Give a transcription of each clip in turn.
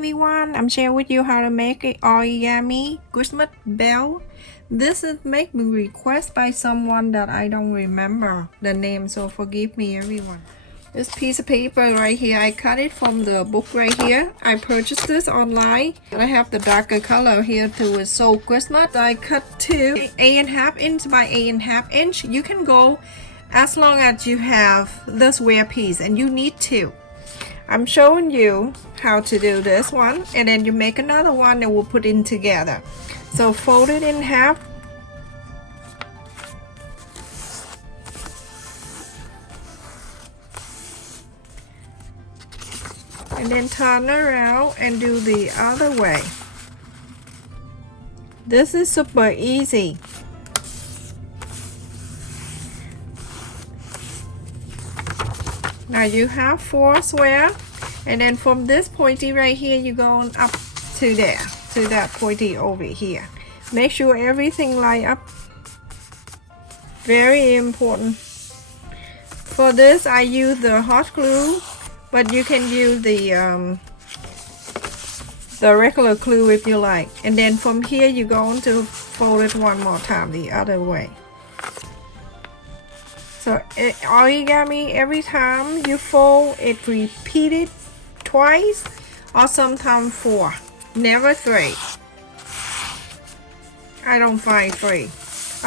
everyone, I'm sharing with you how to make an origami Christmas bell. This is made request by someone that I don't remember the name, so forgive me everyone. This piece of paper right here, I cut it from the book right here. I purchased this online. I have the darker color here too. It's so Christmas. I cut to 8.5 inch by 8.5 inch. You can go as long as you have the square piece, and you need two. I'm showing you how to do this one, and then you make another one and we'll put in together. So fold it in half. And then turn around and do the other way. This is super easy. Now you have 4 square, and then from this pointy right here, you're going up to there, to that pointy over here. Make sure everything line up. Very important. For this, I use the hot glue, but you can use the regular glue if you like. And then from here, you're going to fold it one more time the other way. So origami, every time you fold it, repeat it twice or sometimes 4, never 3. I don't find 3.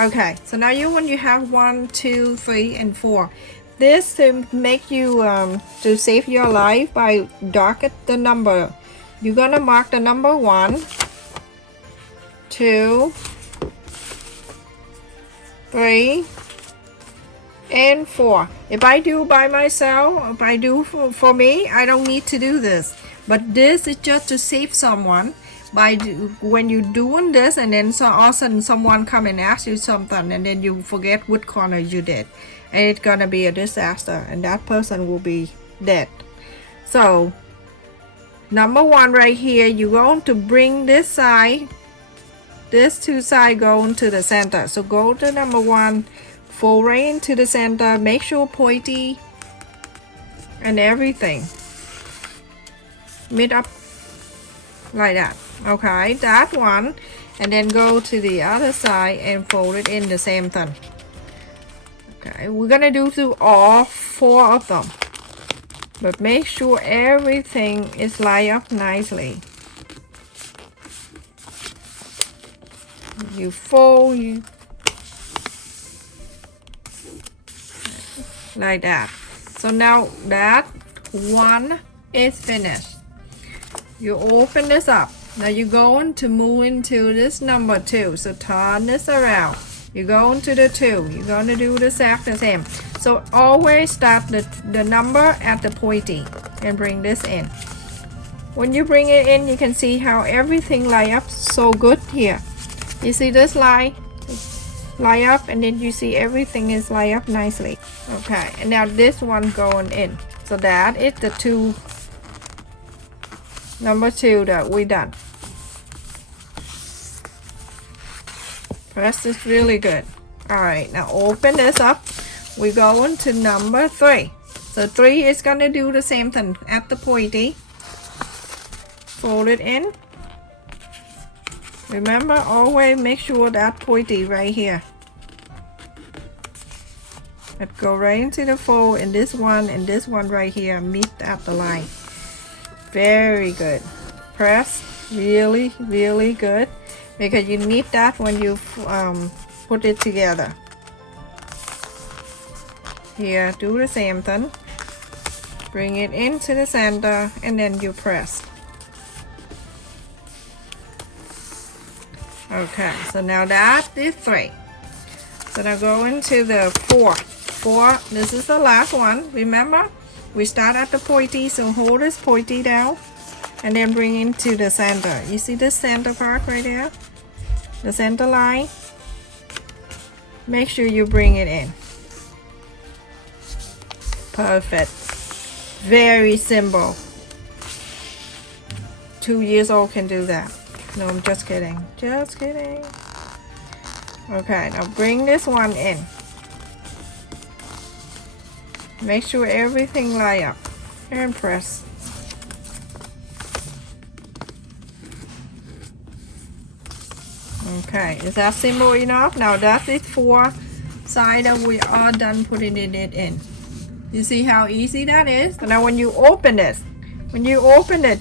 Okay, so now when you have 1, 2, 3, and 4. This to make you to save your life by darken the number. You're gonna mark the number 1, 2, 3. And 4. If I do by myself, if I do for me, I don't need to do this. But this is just to save someone by when you're doing this, and then so all of a sudden someone come and ask you something, and then you forget what corner you did, and it's gonna be a disaster, and that person will be dead. So number 1 right here, you're going to bring this side, this 2 side going to the center. So go to number 1. Fold right into the center, make sure pointy and everything meet up like that. Okay, that one, and then go to the other side and fold it in the same thing. Okay, we're gonna do through all 4 of them, but make sure everything is lined up nicely. You fold, like that. So now that one is finished, you open this up. Now you're going to move into this number 2, so turn this around. You go into the 2, you're going to do the same. So always start the number at the pointy and bring this in. When you bring it in, you can see how everything line up so good here. You see this line up, and then you see everything is lined up nicely. Okay, and now this one going in. So that is the number 2 that we done. Press this really good. Alright, now open this up. We go into number 3. So 3 is gonna do the same thing at the pointy. Fold it in. Remember, always make sure that pointy right here. Let's go right into the fold, and this one right here meet at the line. Very good. Press really good, because you need that when you put it together. Here, do the same thing. Bring it into the center, and then you press. Okay, so now that is 3. So now go into the 4. This is the last one. Remember, we start at the pointy, so hold this pointy down and then bring into the center. You see the center part right there, the center line? Make sure you bring it in. Perfect. Very simple. 2 years old can do that. No, I'm just kidding. Just kidding. Okay, now bring this one in. Make sure everything line up and press. Okay, is that simple enough? Now that's it for side that we are done putting it in. You see how easy that is? So now when you open it,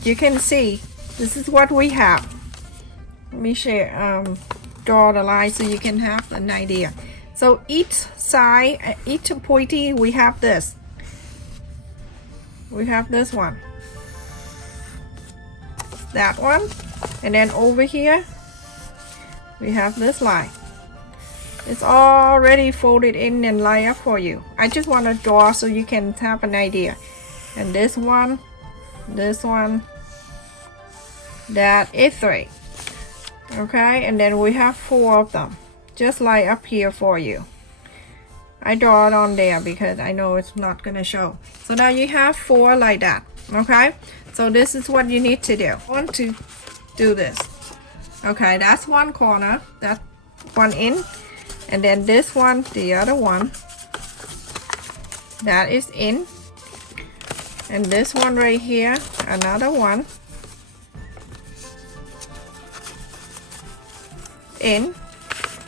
you can see this is what we have. Let me share, draw the line so you can have an idea. So each side, each pointy, we have this. We have this one, that one, and then over here we have this line. It's already folded in and lined up for you. I just want to draw so you can have an idea. And this one, that is 3. Okay, and then we have 4 of them just like up here for you. I draw it on there because I know it's not gonna show. So now you have 4 like that. Okay, so this is what you need to do. I want to do this. Okay, that's one corner, that one in, and then this one, the other one, that is in, and this one right here, another one in,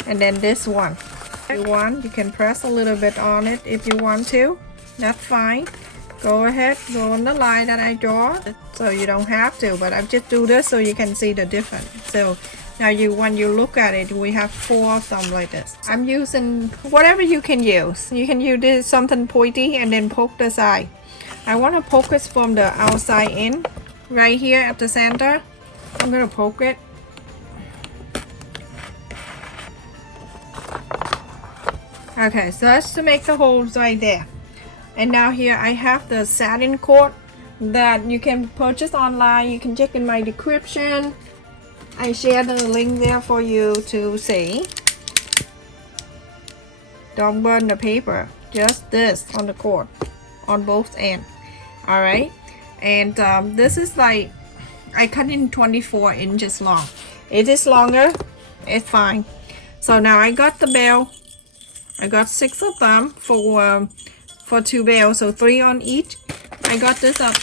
and then this one. You can press a little bit on it if you want to. That's fine. Go ahead, go on the line that I draw. So you don't have to, but I just do this so you can see the difference. So now when you look at it, we have 4 of them like this. I'm using whatever you can use. You can use this, something pointy, and then poke the side. I want to poke it from the outside in, right here at the center. I'm gonna poke it. Okay, so that's to make the holes right there. And now here I have the satin cord that you can purchase online. You can check in my description. I share the link there for you to see. Don't burn the paper, just this on the cord on both ends. Alright, and this is like, I cut in 24 inches long. It is longer, it's fine. So now I got the bell. I got 6 of them for 2 bells, so 3 on each. I got this at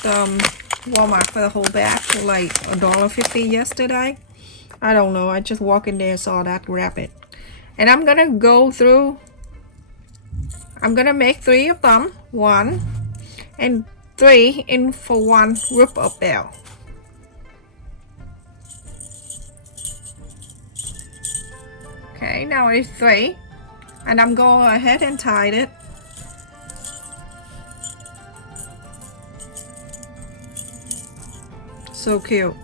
Walmart for the whole bag for like $1.50 yesterday. I don't know, I just walked in there, saw that, grab it. And I'm gonna go through, I'm gonna make 3 of them, 1 and 3 in for 1 rip up bell. Okay, now it's 3. And I'm going ahead and tie it. So cute.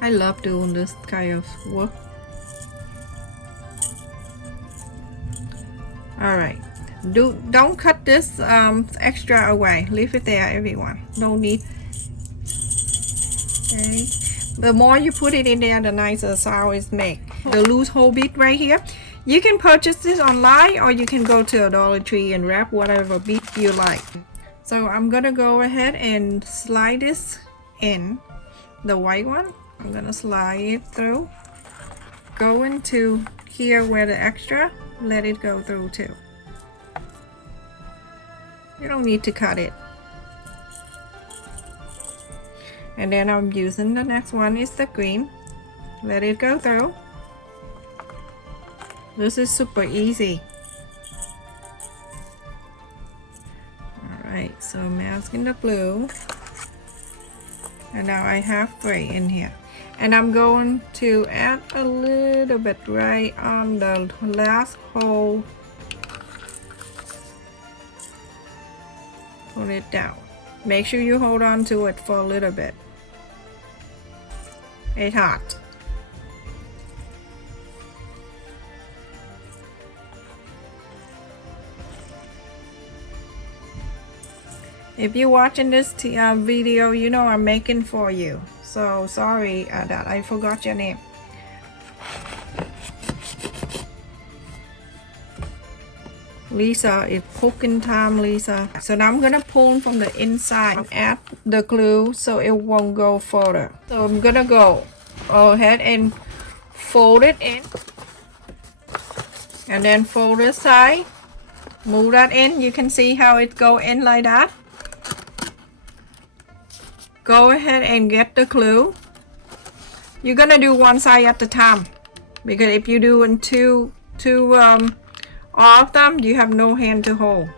I love doing this kind of work. Alright. Don't cut this extra away. Leave it there, everyone. No need. Okay. The more you put it in there, the nicer sound it makes. The loose hole bead right here, you can purchase this online or you can go to a Dollar Tree and wrap whatever bead you like. So I'm gonna go ahead and slide this in, the white one. I'm gonna slide it through, go into here where the extra, let it go through too. You don't need to cut it. And then I'm using the next one is the green, let it go through. This is super easy. Alright, so masking the blue. And now I have 3 in here. And I'm going to add a little bit right on the last hole. Pull it down. Make sure you hold on to it for a little bit. It's hot. If you're watching this video, you know I'm making for you. So sorry that I forgot your name. Lisa, it's poking time, Lisa. So now I'm gonna pull from the inside and add the glue so it won't go further. So I'm gonna go ahead and fold it in. And then fold this side. Move that in. You can see how it go in like that. Go ahead and get the glue. you're gonna do one side at a time, because if you do in two all of them, you have no hand to hold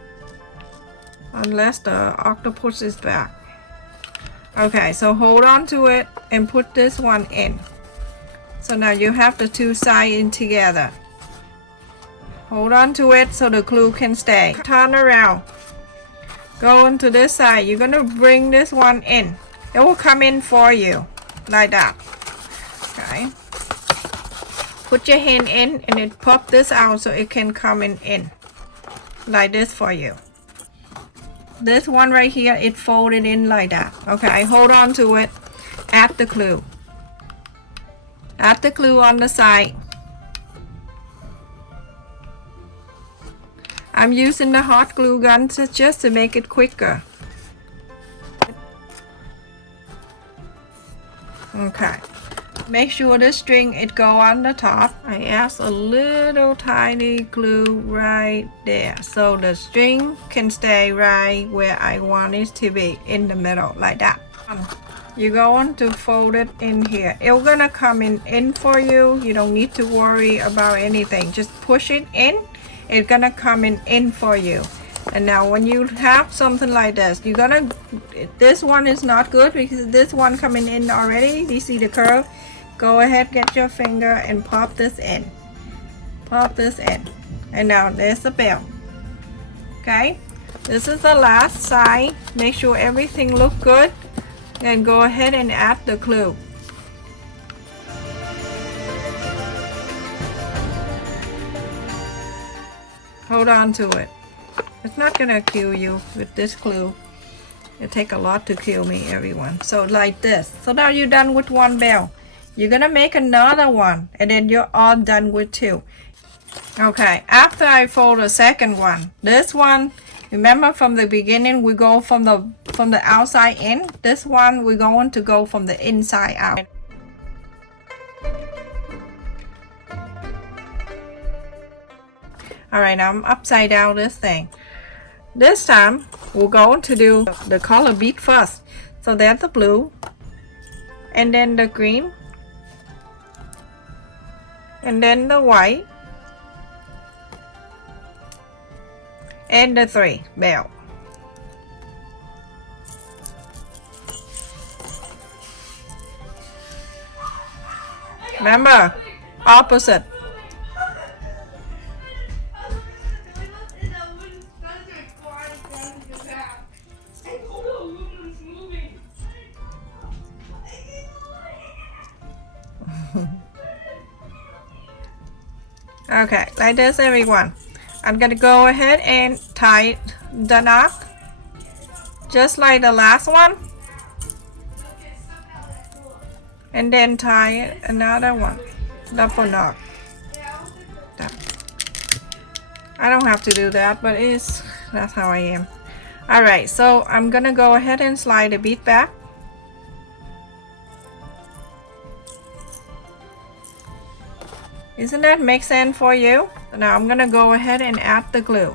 unless the octopus is back. Okay, so hold on to it and put this one in. So now you have the two sides in together. Hold on to it so the glue can stay. Turn around. Go into this side. You're gonna bring this one in. It will come in for you like that. Okay. Put your hand in and it pop this out so it can come in like this for you. This one right here, it folded in like that. Okay, hold on to it. Add the glue. Add the glue on the side. I'm using the hot glue gun just to make it quicker. Okay. Make sure the string it go on the top. I add a little tiny glue right there so the string can stay right where I want it to be, in the middle like that. You're going to fold it in here. It's gonna come in for you. You don't need to worry about anything. Just push it in. It's gonna come in for you. And now when you have something like this, you're gonna, this one is not good because this one coming in already. You see the curve? Go ahead, get your finger and pop this in. Pop this in. And now there's the bell. Okay? This is the last side. Make sure everything looks good. And go ahead and add the glue. Hold on to it. It's not gonna kill you with this glue. It takes a lot to kill me, everyone. So like this. So now you're done with one bell. You're gonna make another one and then you're all done with two. Okay, after I fold the second one, this one, remember from the beginning we go from the outside in. This one we're going to go from the inside out. Alright, now I'm upside down this thing. This time we're going to do the color bead first. So there's the blue and then the green and then the white and the 3 bell. Remember, opposite. Okay, like this, everyone. I'm gonna go ahead and tie the knot just like the last one, and then tie another one, double knot. I don't have to do that, but that's how I am. Alright, so I'm gonna go ahead and slide the bead back. Isn't that make sense for you? Now I'm gonna go ahead and add the glue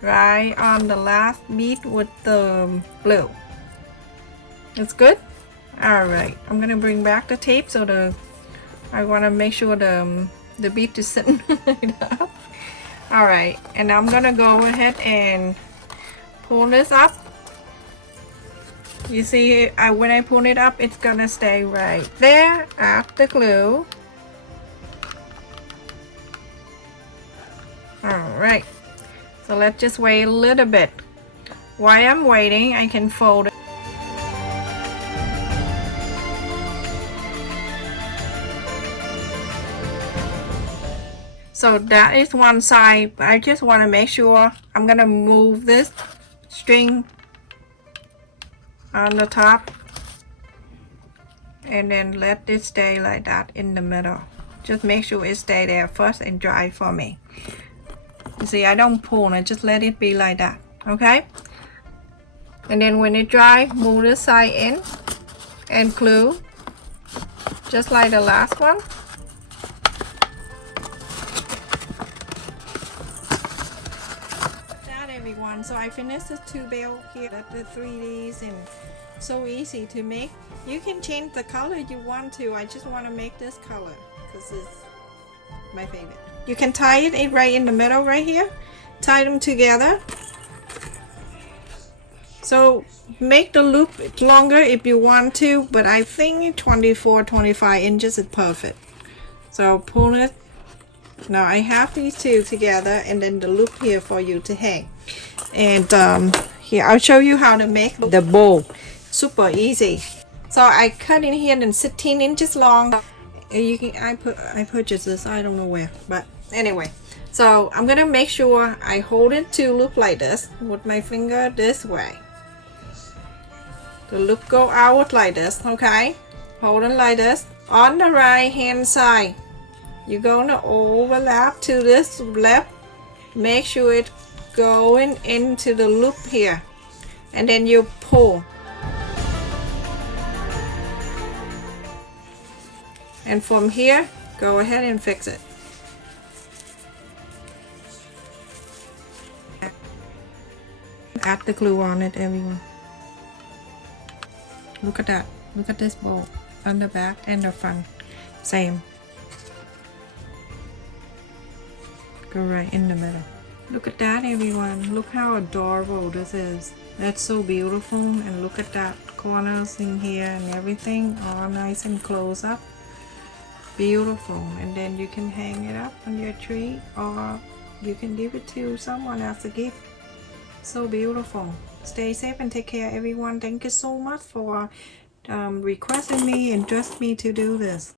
right on the last bead with the blue. It's good. All right, I'm gonna bring back the tape so I want to make sure the bead is sitting right up. All right, and I'm gonna go ahead and pull this up. You see, when I pull it up, it's gonna stay right there. Add the glue. Alright, so let's just wait a little bit. While I'm waiting, I can fold it. So that is one side, but I just want to make sure I'm gonna move this string on the top and then let it stay like that in the middle. Just make sure it stay there first and dry for me. You see, I don't pull, I just let it be like that. Okay, and then when it dry, move this side in and glue just like the last one. That, everyone, everyone, so I finished the 2 bell here at the 3Ds, and so easy to make. You can change the color you want to. I just want to make this color because it's my favorite. You can tie it right in the middle right here. Tie them together. So make the loop longer if you want to, but I think 24-25 inches is perfect. So pull it. Now I have these two together, and then the loop here for you to hang. And here I'll show you how to make the bow. Super easy. So I cut in here and 16 inches long. You can I purchased this, I don't know where, but anyway. So I'm gonna make sure I hold it to loop like this with my finger this way. The loop go out like this, okay? Hold it like this. On the right hand side, you're gonna overlap to this left. Make sure it's going into the loop here, and then you pull. And from here, go ahead and fix it. Add the glue on it, everyone. Look at that. Look at this bow on the back and the front. Same. Go right in the middle. Look at that, everyone. Look how adorable this is. That's so beautiful. And look at that corners in here and everything all nice and close up. Beautiful. And then you can hang it up on your tree, or you can give it to someone as a gift. So beautiful. Stay safe and take care, everyone. Thank you so much for requesting me and trust me to do this.